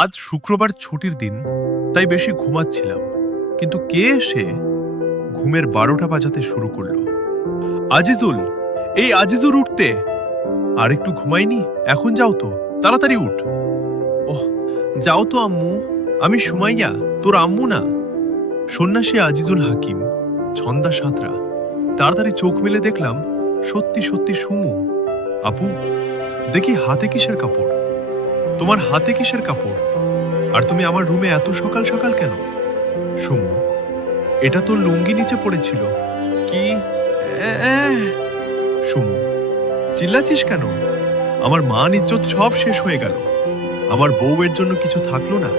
আজ শুক্রবার ছুটির দিন, তাই বেশি ঘুমাচ্ছিলাম। কিন্তু কে এসে ঘুমের 12টা বাজাতে শুরু করলো। আজিজুল, এই আজিজুল, উঠতে! আর একটু ঘুমাইনি? এখন যাও তো, তাড়াতাড়ি উঠ। ওহ, যাও তো আম্মু, আমি সুমাইয়া, তোর আম্মু না। সন্ন্যাসী আজিজুল হাকিম, ছন্দা সাঁতরা। তাড়াতাড়ি চোখ মেলে দেখলাম সত্যি সত্যি সুমু। আপু, দেখি হাতে কিসের কাপড়? তোমার হাতে কিসের কাপড়? আর তুমি আমার রুমে এত সকাল সকাল কেন? সুমু, এটা তোর লুঙ্গি নিচে পড়েছিল। কি? সুমু, চিল্লাচিস কেন? আমার মান ইজ্জত সব শেষ হয়ে গেল। আমার বউয়ের জন্য কিছু থাকলো না।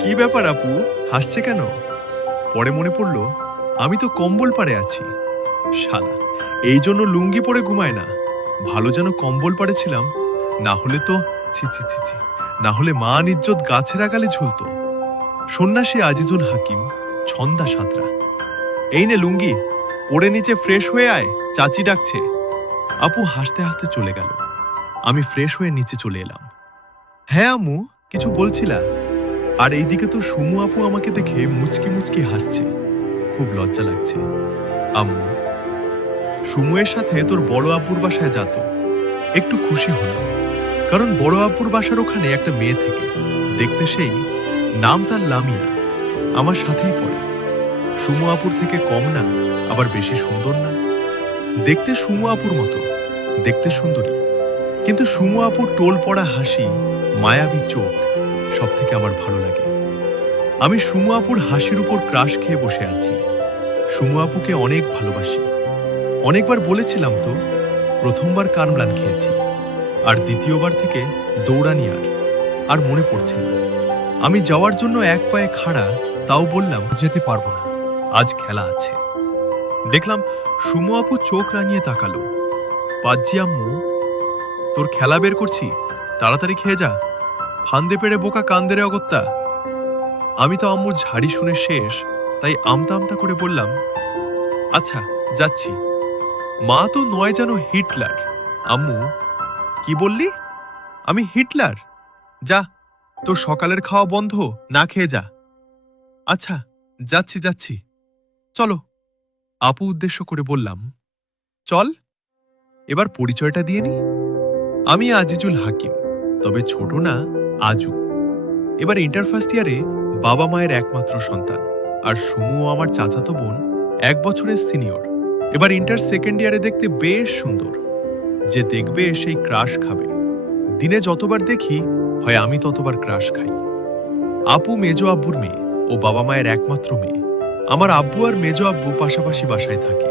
কি ব্যাপার আপু, হাসছে কেন? পরে মনে পড়ল আমি তো কম্বল পাড়ে আছি। শালা, এই জন্য লুঙ্গি পরে ঘুমায় না। ভালো যেন কম্বল পাড়ে ছিলাম, না হলে তো ছি ছি ছি ছি, না হলে মান ইজ্জত গাছের আগালে ঝুলত। সন্ন্যাসী আজিজুল হাকিম, ছন্দা সাঁতরা। এই নে লুঙ্গি, পরে নিচে ফ্রেশ হয়ে আয়, চাচি ডাকছে। আপু হাসতে হাসতে চলে গেল। আমি ফ্রেশ হয়ে নিচে চলে এলাম। হ্যাঁ আম্মু, কিছু বলছিলা? আর এইদিকে তো সুমু আপু আমাকে দেখে মুচকি মুচকি হাসছে। খুব লজ্জা লাগছে। আম্মু, সুমুয়ের সাথে তোর বড় আব্বুর বাসায় যেত। একটু খুশি হলাম, কারণ বড় আব্বুর বাসার ওখানে একটা মেয়ে থেকে, দেখতে সেই, নাম তার লামিয়া, আমার সাথেই পড়ে। সুমু আপুর থেকে কম না, আবার বেশি সুন্দর না। দেখতে সুমু আপুর মতো, দেখতে সুন্দরী, কিন্তু সুমু আপুর টোল পড়া হাসি, মায়াবী চোখ সব থেকে আমার ভালো লাগে। আমি সুমু আপুর হাসির উপর ক্রাশ খেয়ে বসে আছি। সুমু আপুকে অনেক ভালোবাসি। অনেকবার বলেছিলাম তো, প্রথমবার কানম্লান খেয়েছি, আর দ্বিতীয়বার থেকে দৌড়ানি আর মনে পড়ছে না। আমি যাওয়ার জন্য এক পায়ে খাড়া, তাও বললাম যেতে পারবো না, আজ খেলা আছে। দেখলাম সুমু আপু চোখ রাঙিয়ে তাকালো। পাজ্জি আম্মু, তোর খেলা বের করছি, তাড়াতাড়ি খেয়ে যা, ফান্দে পেড়ে বোকা কান্দেরে অগত্যা। আমি তো আম্মুর ঝাড়ি শুনে শেষ, তাই আমতা আমতা করে বললাম, আচ্ছা যাচ্ছি। মা তো নয় যেন হিটলার। আম্মু, কি বললি? আমি হিটলার? যা, তোর সকালের খাওয়া বন্ধ, না খেয়ে যা। আচ্ছা, যাচ্ছি যাচ্ছি, চলো। আপু উদ্দেশ্য করে বললাম, চল। এবার পরিচয়টা দিয়ে নি। আমি আজিজুল হাকিম, তবে ছোট না, আজু। এবার ইন্টার ফার্স্ট ইয়ারে, বাবা মায়ের একমাত্র সন্তান। আর সুমু আমার চাচাতো বোন, 1 বছরের সিনিয়র। এবার ইন্টার সেকেন্ড ইয়ারে দেখতে বেশ সুন্দর। যে দেখবে সেই ক্রাশ খাবে। দিনে যতবার দেখি, হয় আমি ততবার ক্রাশ খাই। আপু মেজো আব্বুর মেয়ে ও বাবা মায়ের একমাত্র মেয়ে। আমার আব্বু আর মেজো আব্বু পাশাপাশি বাসায় থাকে।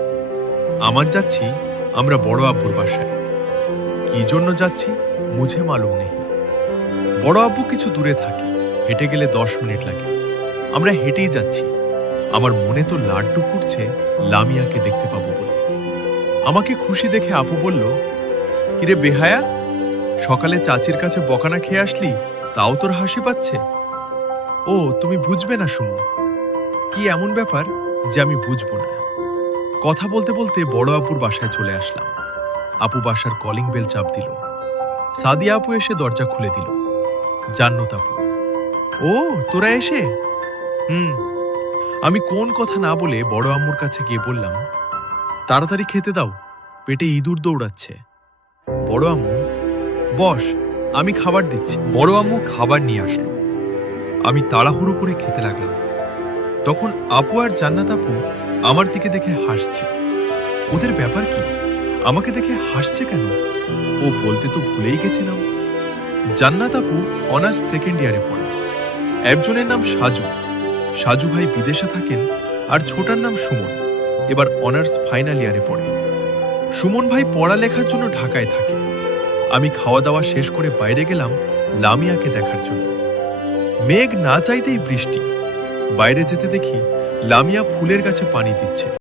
আমার যাচ্ছি আমরা বড় আব্বুর বাসায়। কি জন্য যাচ্ছি মুঝে মালুম নেই। বড় আব্বু কিছু দূরে থাকে, হেঁটে গেলে 10 মিনিট লাগে। আমরা হেঁটেই যাচ্ছি। আমার মনে তো লাড্ডু ফুটছে লামিয়াকে দেখতে পাবো বলে। আমাকে খুশি দেখে আপু বলল, কিরে বেহায়া, সকালে চাচির কাছে বকানা খেয়ে আসলি, তাও তোর হাসি পাচ্ছে? ও, তুমি বুঝবে না সুমু। কি এমন ব্যাপার যে আমি বুঝবো না? কথা বলতে বলতে বড় আপুর বাসায় চলে আসলাম। আপু বাসার কলিং বেল চাপ দিল। সাদিয়া আপু এসে দরজা খুলে দিল। জান্নাত আপু, ও তোরা এসে? আমি কোন কথা না বলে বড় আম্মুর কাছে গিয়ে বললাম, তাড়াতাড়ি খেতে দাও, পেটে ইঁদুর দৌড়াচ্ছে। বড় আম্মু, বস, আমি খাবার দিচ্ছি। বড় আম্মু খাবার নিয়ে আসলো। আমি তাড়াহুড়ো করে খেতে লাগলাম। তখন আপু আর জান্নাত আপু আমার দিকে দেখে হাসছে। ওদের ব্যাপার কি? আমাকে দেখে হাসছে কেন? ও বলতে তো ভুলেই গেছিলাম। জান্নাত আপু অনার্স সেকেন্ড ইয়ারে পড়ে। একজনের নাম সাজু, সাজু ভাই বিদেশে থাকেন। আর ছোটার নাম সুমন, এবার অনার্স ফাইনাল ইয়ারে পড়ে। সুমন ভাই পড়ালেখার জন্য ঢাকায় থাকে। আমি খাওয়া দাওয়া শেষ করে বাইরে গেলাম লামিয়াকে দেখার জন্য। মেঘ না চাইতেই বৃষ্টি। বাইরে যেতে দেখি লামিয়া ফুলের গাছে পানি দিচ্ছে।